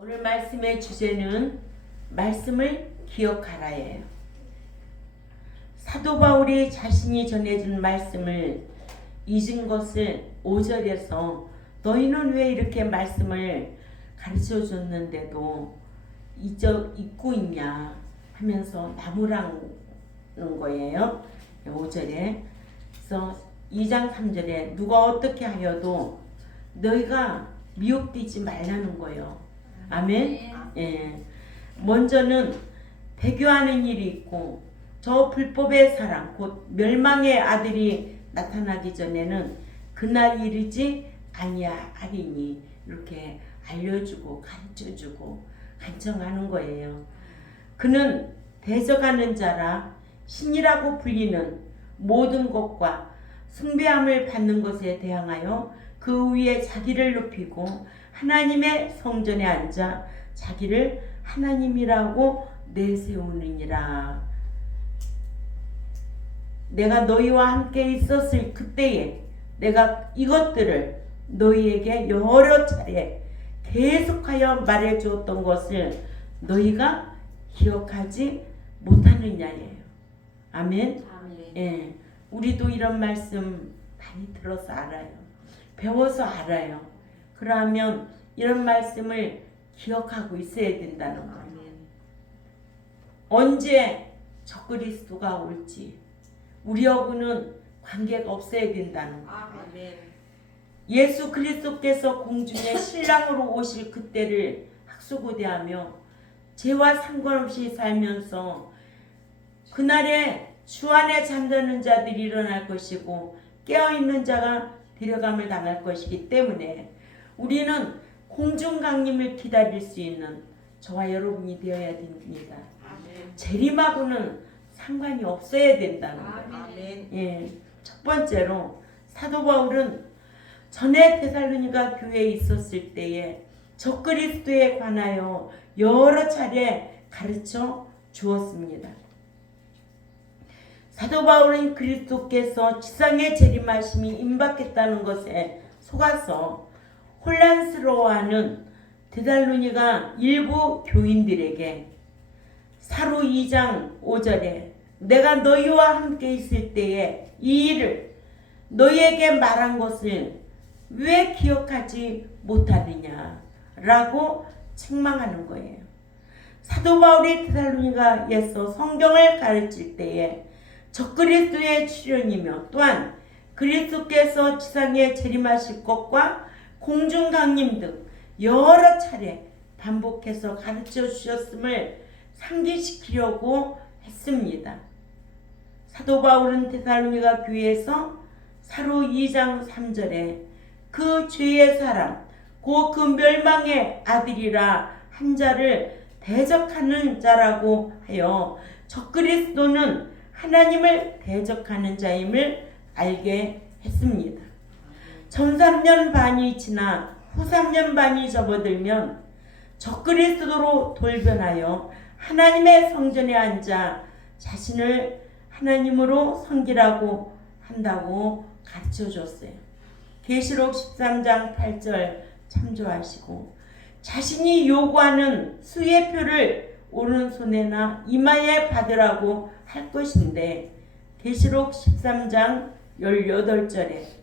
오늘 말씀의 주제는 말씀을 기억하라예요. 사도 바울이 자신이 전해준 말씀을 잊은 것을 5절에서 너희는 왜 이렇게 말씀을 가르쳐 줬는데도 잊고 있냐 하면서 나무라는 거예요. 5절에. 그래서 2장 3절에 누가 어떻게 하여도 너희가 미혹되지 말라는 거예요. 아멘. 예. 먼저는 배교하는 일이 있고 저 불법의 사랑 곧 멸망의 아들이 나타나기 전에는 그날 이르지 아니하리니 이렇게 알려주고 가르쳐주고 간청하는 거예요. 그는 대적하는 자라 신이라고 불리는 모든 것과 숭배함을 받는 것에 대항하여 그 위에 자기를 높이고 하나님의 성전에 앉아 자기를 하나님이라고 내세우느니라. 내가 너희와 함께 있었을 그때에 내가 이것들을 너희에게 여러 차례 계속하여 말해주었던 것을 너희가 기억하지 못하느냐예요. 아멘. 예, 우리도 이런 말씀 많이 들어서 알아요. 배워서 알아요. 그러면 이런 말씀을 기억하고 있어야 된다는 거예요. 언제 적그리스도가 올지 우리하고는 관계가 없어야 된다는 거예요. 예수 그리스도께서 공중에 신랑으로 오실 그때를 학수고대하며 죄와 상관없이 살면서 그날에 주 안에 잠드는 자들이 일어날 것이고 깨어있는 자가 데려감을 당할 것이기 때문에 우리는 공중 강림을 기다릴 수 있는 저와 여러분이 되어야 됩니다. 재림하고는 상관이 없어야 된다는 거예요. 예, 첫 번째로 사도 바울은 전에 데살로니가 교회에 있었을 때에 적그리스도에 관하여 여러 차례 가르쳐 주었습니다. 사도 바울은 그리스도께서 지상에 재림하심이 임박했다는 것에 속아서 혼란스러워하는 데살로니가 일부 교인들에게 사로 2장 5절에 내가 너희와 함께 있을 때에 이 일을 너희에게 말한 것을 왜 기억하지 못하느냐 라고 책망하는 거예요. 사도 바울이 데살로니가에서 성경을 가르칠 때에 적그리스도의 출현이며 또한 그리스도께서 지상에 재림하실 것과 공중 강림 등 여러 차례 반복해서 가르쳐 주셨음을 상기시키려고 했습니다. 사도 바울은 데살로니가 교회에서 사로 2장 3절에 그 죄의 사람 곧 그 멸망의 아들이라 한 자를 대적하는 자라고 하여 적그리스도는 하나님을 대적하는 자임을 알게 했습니다. 전 3년 반이 지나 후 3년 반이 접어들면 적그리스도로 돌변하여 하나님의 성전에 앉아 자신을 하나님으로 섬기라고 한다고 가르쳐 줬어요. 계시록 13장 8절 참조하시고 자신이 요구하는 수예표를 오른손에나 이마에 받으라고 할 것인데 계시록 13장 18절에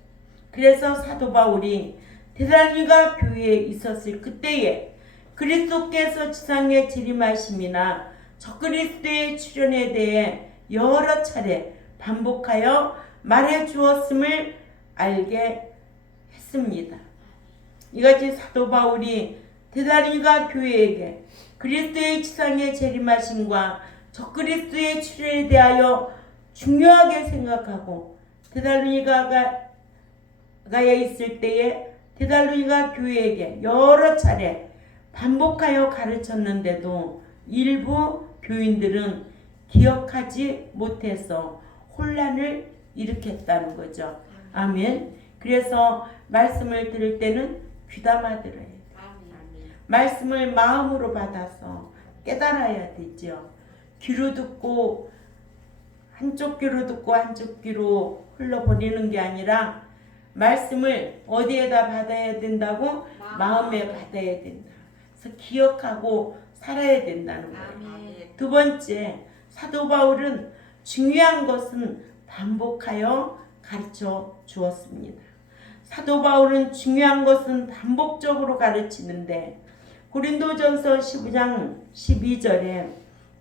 그래서 사도 바울이 데살로니가 교회에 있었을 그때에 그리스도께서 지상에 재림하심이나 적그리스도의 출현에 대해 여러 차례 반복하여 말해 주었음을 알게 했습니다. 이같이 사도 바울이 데살로니가 교회에게 그리스도의 지상에 재림하심과 적그리스도의 출현에 대하여 중요하게 생각하고 데살로니가에 있을 때에 데살로니가 교회에게 여러 차례 반복하여 가르쳤는데도 일부 교인들은 기억하지 못해서 혼란을 일으켰다는 거죠. 아멘. 그래서 말씀을 들을 때는 귀담아 들어야 돼요. 말씀을 마음으로 받아서 깨달아야 되죠. 귀로 듣고 한쪽 귀로 듣고 한쪽 귀로 흘러버리는 게 아니라 말씀을 어디에다 받아야 된다고? 마음에 받아야 된다. 그래서 기억하고 살아야 된다는 거예요. 아멘. 두 번째, 사도 바울은 중요한 것은 반복하여 가르쳐 주었습니다. 사도 바울은 중요한 것은 반복적으로 가르치는데 고린도전서 15장 12절에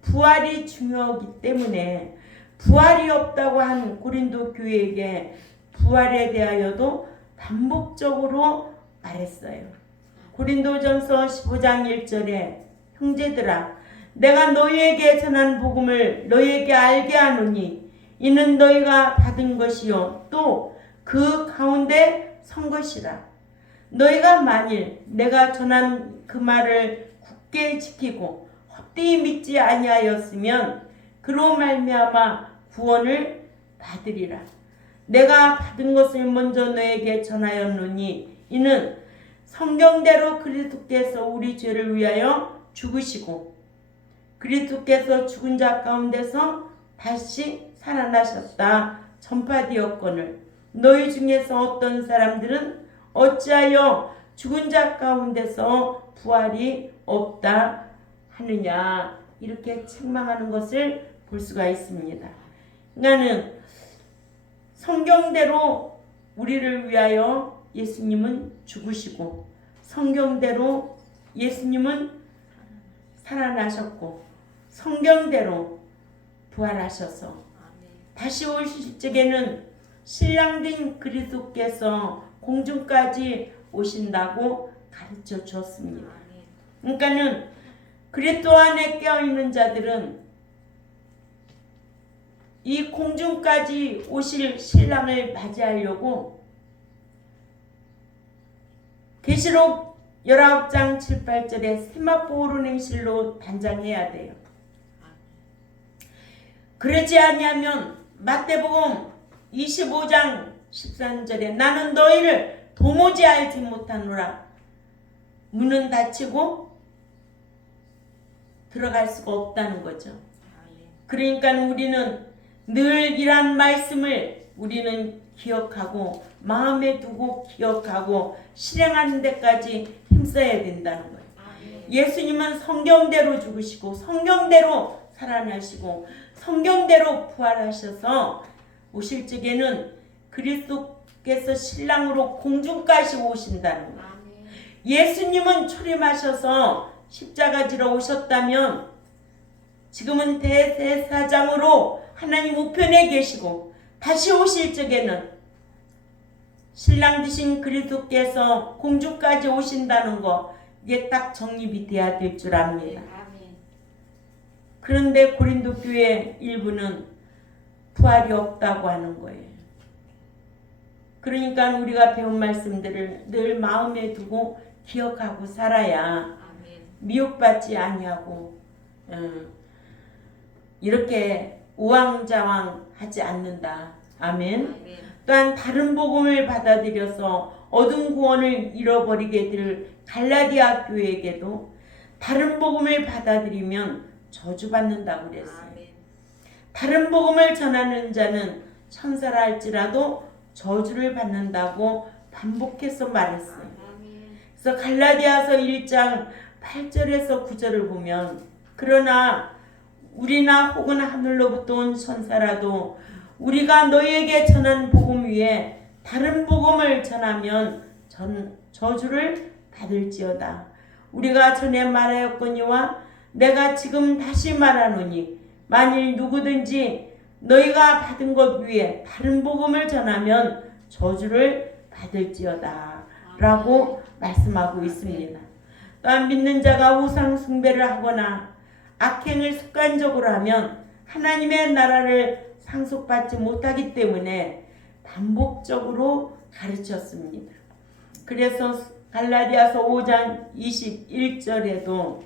부활이 중요하기 때문에 부활이 없다고 한 고린도 교회에게 부활에 대하여도 반복적으로 말했어요. 고린도전서 15장 1절에 형제들아 내가 너희에게 전한 복음을 너희에게 알게 하노니 이는 너희가 받은 것이요 또 그 가운데 선 것이라. 너희가 만일 내가 전한 그 말을 굳게 지키고 헛되이 믿지 아니하였으면 그로 말미암아 구원을 받으리라. 내가 받은 것을 먼저 너에게 전하였노니 이는 성경대로 그리스도께서 우리 죄를 위하여 죽으시고 그리스도께서 죽은 자 가운데서 다시 살아나셨다 전파되었거늘 너희 중에서 어떤 사람들은 어찌하여 죽은 자 가운데서 부활이 없다 하느냐 이렇게 책망하는 것을 볼 수가 있습니다. 그러니까는 성경대로 우리를 위하여 예수님은 죽으시고 성경대로 예수님은 살아나셨고 성경대로 부활하셔서 다시 오실 적에는 신랑된 그리스도께서 공중까지 오신다고 가르쳐 주었습니다. 그러니까는 그리스도 안에 깨어있는 자들은 이 공중까지 오실 신랑을 맞이하려고 계시록 19장 7, 8절에 세마포 오른 행실로 단장해야 돼요. 그러지 아니하면 마태복음 25장 13절에 나는 너희를 도무지 알지 못하노라. 문은 닫히고 들어갈 수가 없다는 거죠. 그러니까 우리는 늘 이런 말씀을 우리는 기억하고 마음에 두고 기억하고 실행하는 데까지 힘써야 된다는 거예요. 예수님은 성경대로 죽으시고 성경대로 살아나시고 성경대로 부활하셔서 오실 적에는 그리스도께서 신랑으로 공중까지 오신다는 거예요. 예수님은 초림하셔서 십자가 지러 오셨다면 지금은 대제사장으로 하나님 우편에 계시고 다시 오실 적에는 신랑 되신 그리스도께서 공중까지 오신다는 거 이게 딱 정립이 돼야 될 줄 압니다. 그런데 고린도 교회 일부는 부활이 없다고 하는 거예요. 그러니까 우리가 배운 말씀들을 늘 마음에 두고 기억하고 살아야 미혹받지 아니하고 이렇게 우왕좌왕하지 않는다. 아멘. 또한 다른 복음을 받아들여서 얻은 구원을 잃어버리게 될 갈라디아 교회에게도 다른 복음을 받아들이면 저주받는다고 그랬어요. 다른 복음을 전하는 자는 천사라 할지라도 저주를 받는다고 반복해서 말했어요. 그래서 갈라디아서 1장 8절에서 9절을 보면 그러나 우리나 혹은 하늘로부터 온 천사라도 우리가 너희에게 전한 복음 위에 다른 복음을 전하면 저주를 받을지어다. 우리가 전에 말하였거니와 내가 지금 다시 말하노니 만일 누구든지 너희가 받은 것 위에 다른 복음을 전하면 저주를 받을지어다 라고 말씀하고 있습니다. 또한 믿는 자가 우상 숭배를 하거나 악행을 습관적으로 하면 하나님의 나라를 상속받지 못하기 때문에 반복적으로 가르쳤습니다. 그래서 갈라디아서 5장 21절에도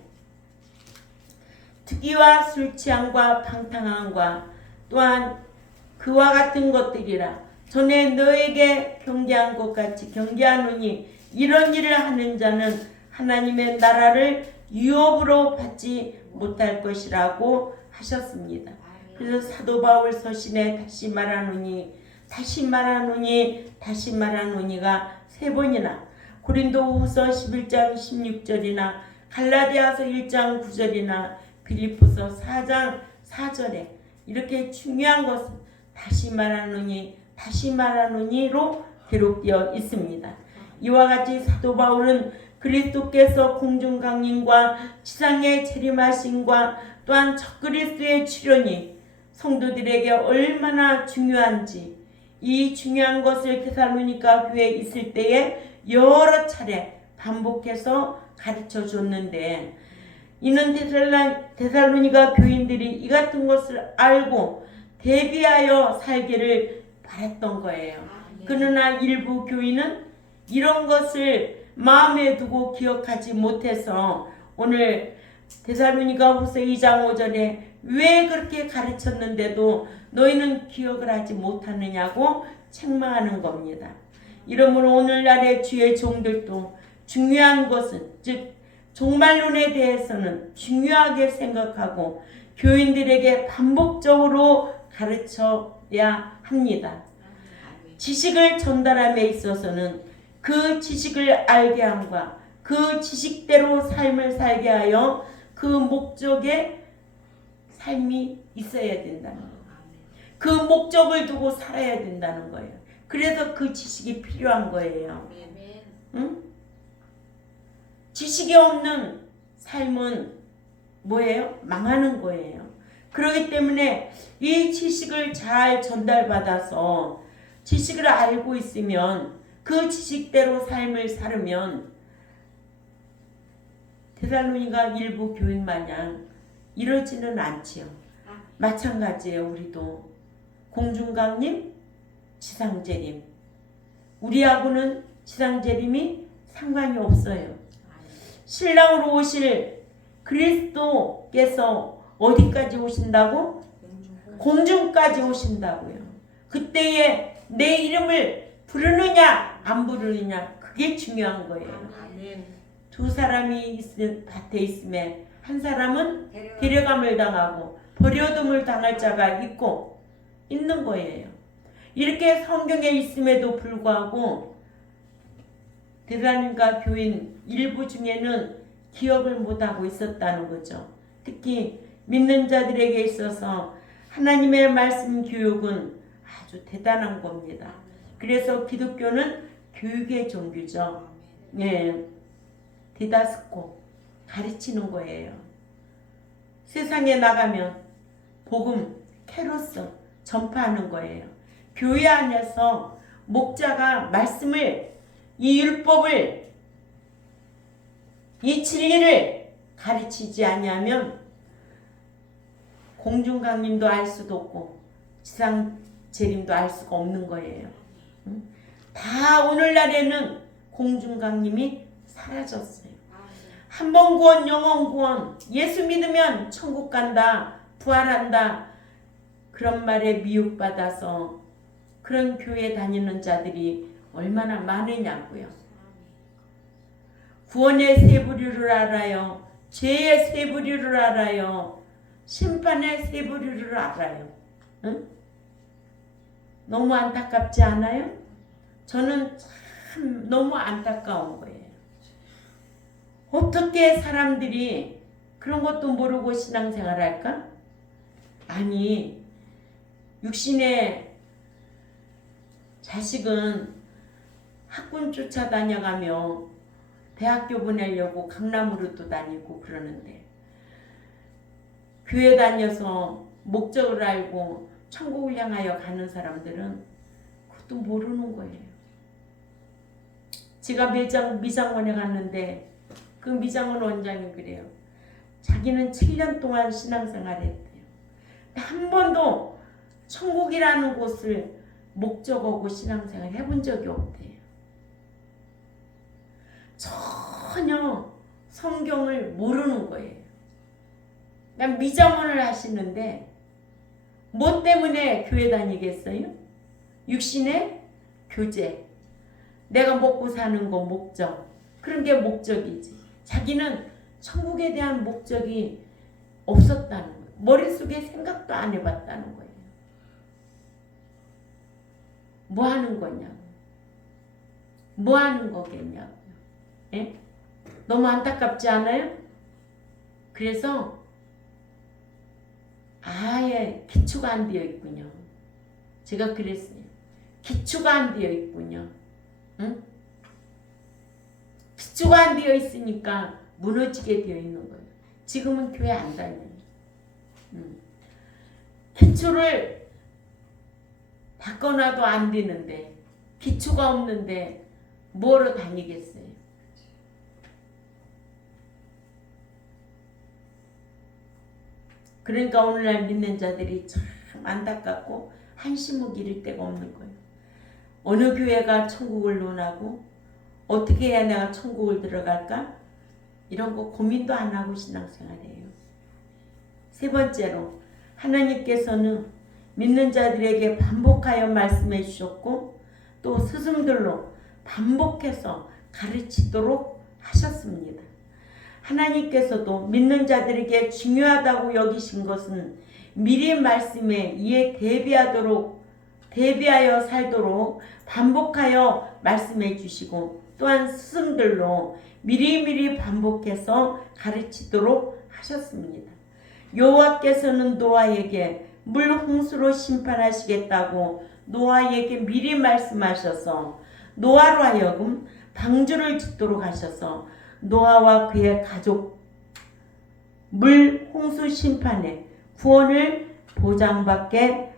특기와 술 취함과 방탕함과 또한 그와 같은 것들이라 전에 너에게 경계한 것 같이 경계하노니 이런 일을 하는 자는 하나님의 나라를 유업으로 받지 못할 것이라고 하셨습니다. 그래서 사도 바울 서신에 다시 말하노니가 3번이나 고린도후서 11장 16절이나 갈라디아서 1장 9절이나 빌립보서 4장 4절에 이렇게 중요한 것은 다시 말하노니로 기록되어 있습니다. 이와 같이 사도 바울은 그리스도께서 공중강림과 지상의 재림하심과 또한 적그리스도의 출현이 성도들에게 얼마나 중요한지, 이 중요한 것을 데살로니가 교회에 있을 때에 여러 차례 반복해서 가르쳐 줬는데, 이는 데살로니가 교인들이 이 같은 것을 알고 대비하여 살기를 바랬던 거예요. 그러나 일부 교인은 이런 것을 마음에 두고 기억하지 못해서 오늘 데살로니가후서 2장 5절에 왜 그렇게 가르쳤는데도 너희는 기억을 하지 못하느냐고 책망하는 겁니다. 이러므로 오늘날의 주의 종들도 중요한 것은, 즉 종말론에 대해서는 중요하게 생각하고 교인들에게 반복적으로 가르쳐야 합니다. 지식을 전달함에 있어서는 그 지식을 알게 함과 그 지식대로 삶을 살게 하여 그 목적의 삶이 있어야 된다는 거예요. 그 목적을 두고 살아야 된다는 거예요. 그래서 그 지식이 필요한 거예요. 응? 지식이 없는 삶은 뭐예요? 망하는 거예요. 그렇기 때문에 이 지식을 잘 전달받아서 지식을 알고 있으면 그 지식대로 삶을 살으면 데살로니가 일부 교인 마냥 이러지는 않지요. 마찬가지예요. 우리도 공중강림, 지상재림. 우리하고는 지상재림이 상관이 없어요. 신랑으로 오실 그리스도께서 어디까지 오신다고? 공중까지 오신다고요. 그때에 내 이름을 부르느냐 안 부르느냐, 그게 중요한 거예요. 두 사람이 밭에 있음에 한 사람은 데려감을 당하고 버려둠을 당할 자가 있는 거예요. 이렇게 성경에 있음에도 불구하고 데살로니가 교인 일부 중에는 기억을 못하고 있었다는 거죠. 특히 믿는 자들에게 있어서 하나님의 말씀 교육은 아주 대단한 겁니다. 그래서 기독교는 교육의 종교죠. 예, 디다스코, 가르치는 거예요. 세상에 나가면 복음, 캐로스 전파하는 거예요. 교회 안에서 목자가 말씀을, 이 율법을, 이 진리를 가르치지 아니하면 공중강림도 알 수도 없고 지상재림도 알 수가 없는 거예요. 다 오늘날에는 공중강림이 사라졌어요. 한 번 구원, 영원 구원, 예수 믿으면 천국 간다, 부활한다, 그런 말에 미혹받아서 그런 교회 다니는 자들이 얼마나 많으냐고요. 구원의 세 부류를 알아요. 죄의 세 부류를 알아요. 심판의 세 부류를 알아요. 응? 너무 안타깝지 않아요? 저는 참 너무 안타까운 거예요. 어떻게 사람들이 그런 것도 모르고 신앙생활 할까? 아니, 육신의 자식은 학군 쫓아다녀가며 대학교 보내려고 강남으로도 다니고 그러는데, 교회 다녀서 목적을 알고 천국을 향하여 가는 사람들은 그것도 모르는 거예요. 제가 미장원에 갔는데 그 미장원 원장이 그래요. 자기는 7년 동안 신앙생활을 했대요. 한 번도 천국이라는 곳을 목적하고 신앙생활 해본 적이 없대요. 전혀 성경을 모르는 거예요. 그냥 미장원을 하시는데 뭐 때문에 교회 다니겠어요? 육신의 교제, 내가 먹고 사는 거 목적, 그런 게 목적이지. 자기는 천국에 대한 목적이 없었다는 거예요. 머릿속에 생각도 안 해봤다는 거예요. 뭐 하는 거냐고, 뭐 하는 거겠냐고. 예? 너무 안타깝지 않아요? 그래서 아예 기초가 안 되어 있군요. 제가 그랬어요. 기초가 안 되어 있군요. 응? 기초가 안 되어 있으니까 무너지게 되어 있는 거예요. 지금은 교회 안 다녀요. 기초를 바꿔놔도 안 되는데, 기초가 없는데 뭐로 다니겠어요? 그러니까 오늘날 믿는 자들이 참 안타깝고 한심을 기를 데가 없는 거예요. 어느 교회가 천국을 논하고 어떻게 해야 내가 천국을 들어갈까? 이런 거 고민도 안 하고 신앙생활해요. 세 번째로 하나님께서는 믿는 자들에게 반복하여 말씀해 주셨고 또 스승들로 반복해서 가르치도록 하셨습니다. 하나님께서도 믿는 자들에게 중요하다고 여기신 것은 미리 말씀에 이에 대비하여 살도록 반복하여 말씀해 주시고 또한 스승들로 미리미리 반복해서 가르치도록 하셨습니다. 여호와께서는 노아에게 물 홍수로 심판하시겠다고 노아에게 미리 말씀하셔서 노아로 하여금 방주를 짓도록 하셔서 노아와 그의 가족 물 홍수 심판에 구원을 보장받게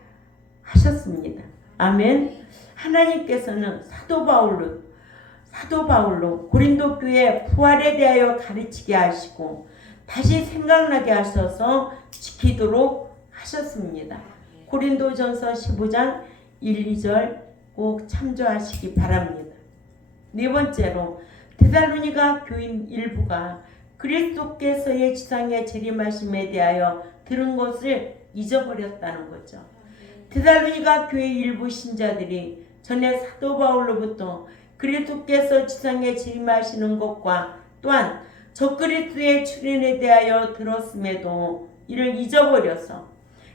하셨습니다. 아멘. 하나님께서는 사도 바울로 고린도 교회 부활에 대하여 가르치게 하시고 다시 생각나게 하셔서 지키도록 하셨습니다. 고린도전서 15장 1, 2절 꼭 참조하시기 바랍니다. 네 번째로 데살로니가 교인 일부가 그리스도께서의 지상에 재림하심에 대하여 들은 것을 잊어버렸다는 거죠. 데살로니가 교회 일부 신자들이 전에 사도 바울로부터 그리스도께서 지상에 재림하시는 것과 또한 적그리스도의 출현에 대하여 들었음에도 이를 잊어버려서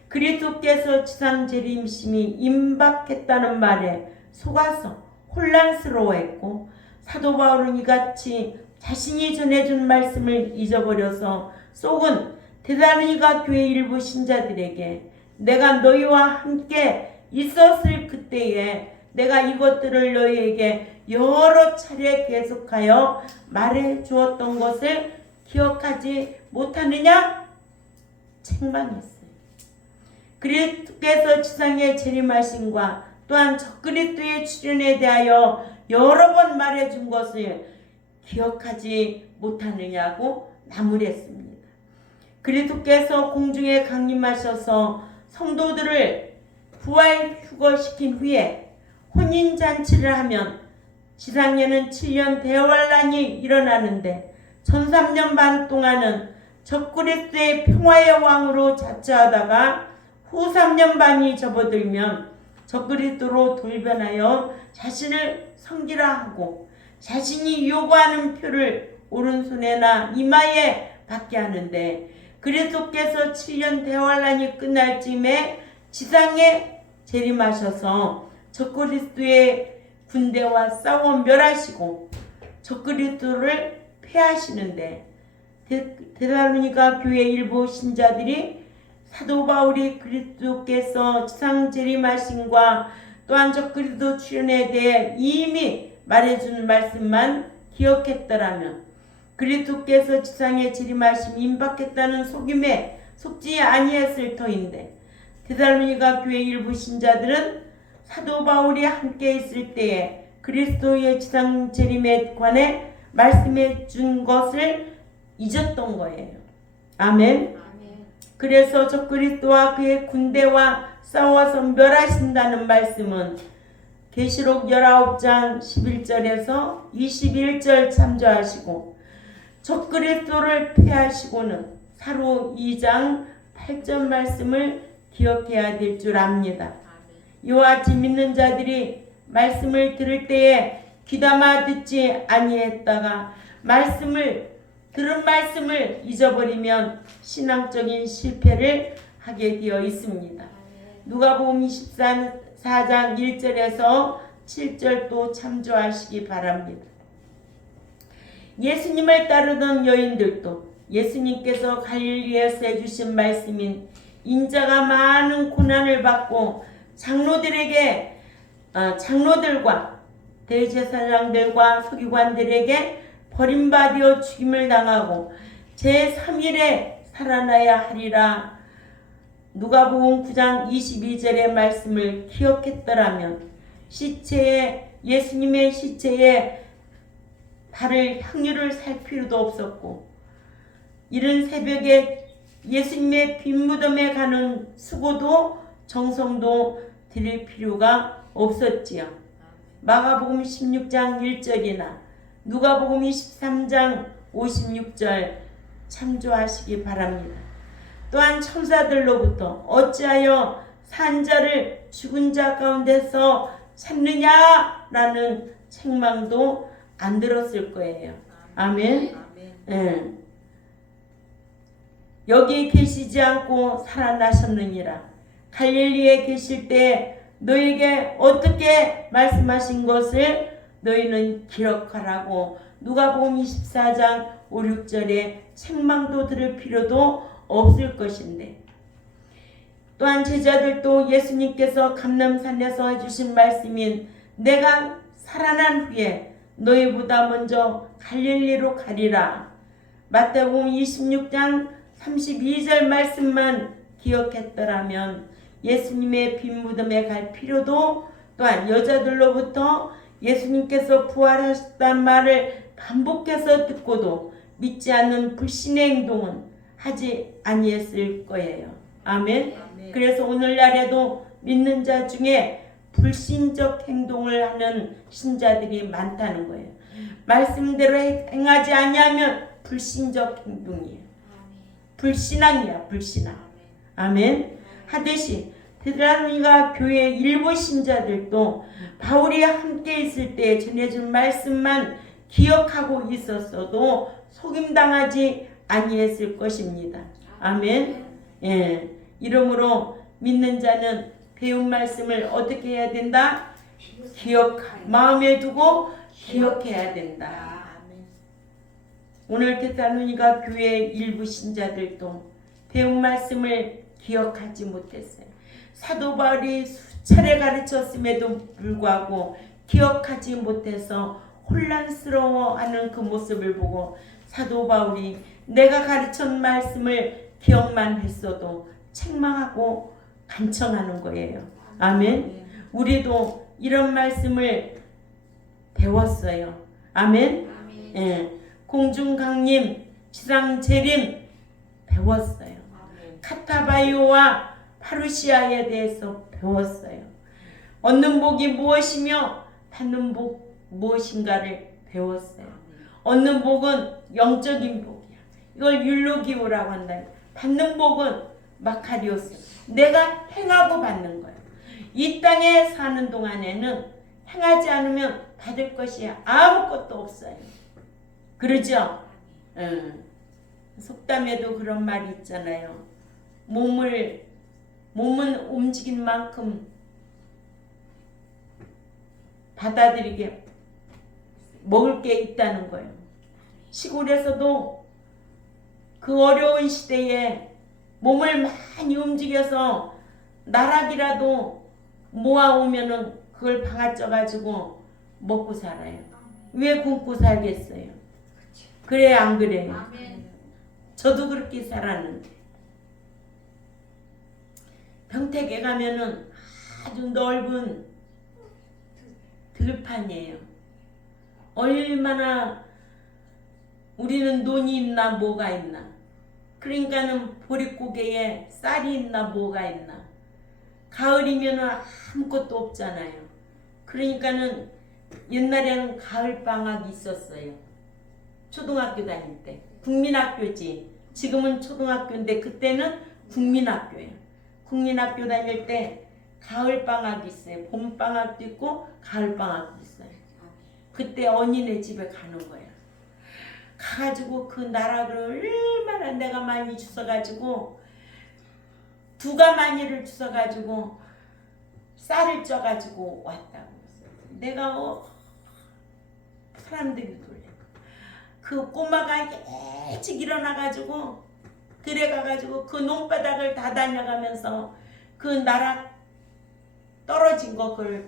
그리스도께서 지상 재림심이 임박했다는 말에 속아서 혼란스러워했고 사도 바울은 이같이 자신이 전해준 말씀을 잊어버려서 속은 데살로니가 교회 일부 신자들에게 내가 너희와 함께 있었을 그때에 내가 이것들을 너희에게 여러 차례 계속하여 말해 주었던 것을 기억하지 못하느냐? 책망했어요. 그리스도께서 지상에 재림하심과 또한 적그리스도의 출현에 대하여 여러 번 말해준 것을 기억하지 못하느냐고 나무랬습니다. 그리스도께서 공중에 강림하셔서 성도들을 부활 휴거시킨 후에 혼인잔치를 하면 지상에는 7년 대환란이 일어나는데 1300년 반 동안은 적그리스도의 평화의 왕으로 자처하다가 후 3년 반이 접어들면 적그리스도로 돌변하여 자신을 섬기라 하고 자신이 요구하는 표를 오른손에나 이마에 받게 하는데 그리스도께서 7년 대환란이 끝날 즈음에 지상에 재림하셔서 적그리스도의 군대와 싸워 멸하시고 적그리스도를 패하시는데 데살로니가 교회 일부 신자들이 사도 바울이 그리스도께서 지상 재림하심과 또한 적그리스도 출현에 대해 이미 말해준 말씀만 기억했더라면 그리스도께서 지상에 재림하심 임박했다는 속임에 속지 아니했을 터인데 데살로니가 교회 일부 신자들은 사도 바울이 함께 있을 때에 그리스도의 지상 재림에 관해 말씀해 준 것을 잊었던 거예요. 아멘. 그래서 적그리스도와 그의 군대와 싸워서 멸하신다는 말씀은 계시록 19장 11절에서 21절 참조하시고 적그리스도를 패하시고는 사로 2장 8절 말씀을 기억해야 될 줄 압니다. 이와 같이 믿는 자들이 말씀을 들을 때에 귀담아 듣지 아니했다가 들은 말씀을 잊어버리면 신앙적인 실패를 하게 되어 있습니다. 누가복음 24장 1절에서 7절도 참조하시기 바랍니다. 예수님을 따르던 여인들도 예수님께서 갈릴리에서 해주신 말씀인 인자가 많은 고난을 받고 장로들과 대제사장들과 서기관들에게 버림받아 죽임을 당하고 제3일에 살아나야 하리라. 누가복음 9장 22절의 말씀을 기억했더라면 예수님의 시체에 발을 향유를 살 필요도 없었고 이른 새벽에 예수님의 빈 무덤에 가는 수고도 정성도 드릴 필요가 없었지요. 마가복음 16장 1절이나 누가복음 23장 56절 참조하시기 바랍니다. 또한 천사들로부터 어찌하여 산 자를 죽은 자 가운데서 찾느냐라는 책망도 안 들었을 거예요. 아멘. 예. 여기 계시지 않고 살아나셨느니라. 갈릴리에 계실 때 너에게 어떻게 말씀하신 것을 너희는 기억하라고 누가복음 24장 5, 6절에 책망도 들을 필요도 없을 것인데 또한 제자들도 예수님께서 감람산에서 해주신 말씀인 내가 살아난 후에 너희보다 먼저 갈릴리로 가리라. 마태복음 26장 32절 말씀만 기억했더라면 예수님의 빈 무덤에 갈 필요도 또한 여자들로부터 예수님께서 부활하셨다는 말을 반복해서 듣고도 믿지 않는 불신의 행동은 하지 아니했을 거예요. 아멘. 그래서 오늘날에도 믿는 자 중에 불신적 행동을 하는 신자들이 많다는 거예요. 말씀대로 행하지 아니하면 불신적 행동이에요. 불신앙이야, 불신앙. 아멘. 하듯이 데살로니가 교회 일부 신자들도 바울이 함께 있을 때 전해준 말씀만 기억하고 있었어도 속임당하지 아니했을 것입니다. 아멘. 예. 이러므로 믿는 자는 배운 말씀을 어떻게 해야 된다? 마음에 두고 기억해야 된다. 오늘 데살로니가 교회 일부 신자들도 배운 말씀을 기억하지 못했어요. 사도 바울이 수차례 가르쳤음에도 불구하고 기억하지 못해서 혼란스러워하는 그 모습을 보고 사도 바울이 내가 가르친 말씀을 기억만 했어도 책망하고 간청하는 거예요. 아멘. 우리도 이런 말씀을 배웠어요. 아멘. 예. 공중강림, 지상재림 배웠어요. 카타바이오와 파루시아에 대해서 배웠어요. 얻는 복이 무엇이며 받는 복 무엇인가를 배웠어요. 얻는 복은 영적인 복이야. 이걸 율로기오라고 한다. 받는 복은 마카리오스. 내가 행하고 받는 거예요. 이 땅에 사는 동안에는 행하지 않으면 받을 것이 아무것도 없어요. 그러죠? 속담에도 그런 말이 있잖아요. 몸은 움직인 만큼 받아들이게 먹을 게 있다는 거예요. 시골에서도 그 어려운 시대에 몸을 많이 움직여서 나락이라도 모아오면은 그걸 방아쪄 가지고 먹고 살아요. 왜 굶고 살겠어요? 그래 안 그래요? 저도 그렇게 살았는데 평택에 가면은 아주 넓은 들판이에요. 얼마나 우리는 논이 있나 뭐가 있나. 그러니까는 보릿고개에 쌀이 있나 뭐가 있나. 가을이면은 아무것도 없잖아요. 그러니까는 옛날에는 가을방학이 있었어요. 초등학교 다닐 때. 국민학교지. 지금은 초등학교인데 그때는 국민학교예요. 국민학교 다닐 때 가을방학이 있어요. 봄방학도 있고 가을방학도 있어요. 그때 언니네 집에 가는 거야. 가가지고 그 나락을 얼마나 내가 많이 주워가지고 두가마니를 주워가지고 쌀을 쪄가지고 왔다고. 내가 사람들이 놀래. 그 꼬마가 일찍 일어나가지고 그래가가지고 그 논바닥을 다 다녀가면서 그 나락 떨어진 거 그걸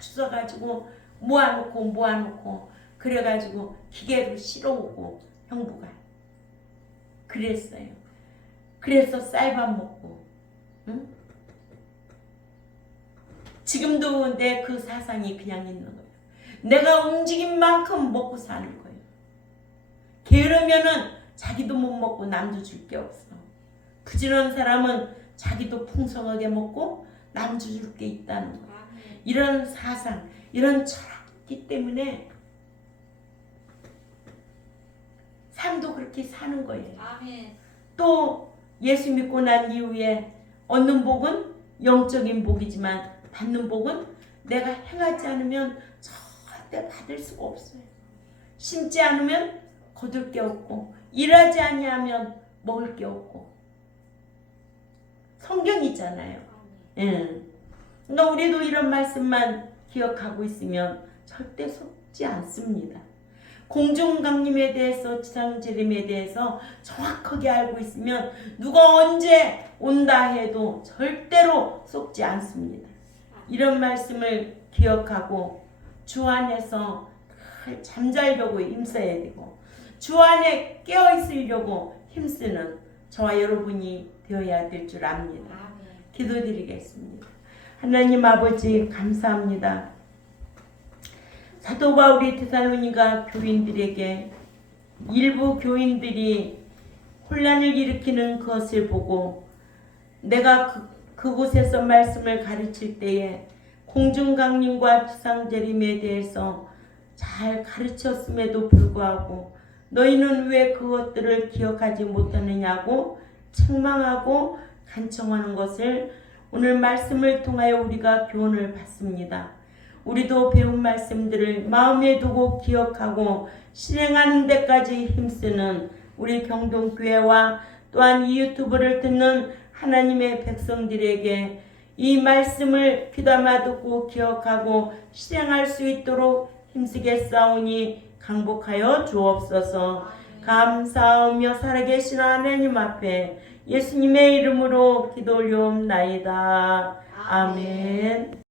주워가지고 모아놓고 그래가지고 기계로 실어오고 형부가 그랬어요. 그래서 쌀밥 먹고 응? 지금도 내 그 사상이 그냥 있는 거예요. 내가 움직인 만큼 먹고 사는 거예요. 게으르면은 자기도 못 먹고 남도 줄 게 없어. 부지런한 사람은 자기도 풍성하게 먹고 남도 줄 게 있다는 거예요. 이런 사상, 이런 철학이기 때문에 삶도 그렇게 사는 거예요. 아멘. 또 예수 믿고 난 이후에 얻는 복은 영적인 복이지만 받는 복은 내가 행하지 않으면 절대 받을 수가 없어요. 심지 않으면 거둘 게 없고 일하지 아니하면 먹을 게 없고 성경이잖아요. 예. 그러니까 우리도 이런 말씀만 기억하고 있으면 절대 속지 않습니다. 공중강림에 대해서 지상재림에 대해서 정확하게 알고 있으면 누가 언제 온다 해도 절대로 속지 않습니다. 이런 말씀을 기억하고 주 안에서 잠자려고 힘써야 되고 주 안에 깨어있으려고 힘쓰는 저와 여러분이 되어야 될 줄 압니다. 기도드리겠습니다. 하나님 아버지 감사합니다. 사도 바울이 데살로니가 교인들에게 일부 교인들이 혼란을 일으키는 것을 보고 내가 그곳에서 말씀을 가르칠 때에 공중강림과 지상재림에 대해서 잘 가르쳤음에도 불구하고 너희는 왜 그것들을 기억하지 못하느냐고 책망하고 간청하는 것을 오늘 말씀을 통하여 우리가 교훈을 받습니다. 우리도 배운 말씀들을 마음에 두고 기억하고 실행하는 데까지 힘쓰는 우리 경동교회와 또한 이 유튜브를 듣는 하나님의 백성들에게 이 말씀을 귀담아 듣고 기억하고 실행할 수 있도록 힘쓰겠사오니 강복하여 주옵소서. 감사하며 살아계신 하나님 앞에 예수님의 이름으로 기도 올려옵나이다. 아멘.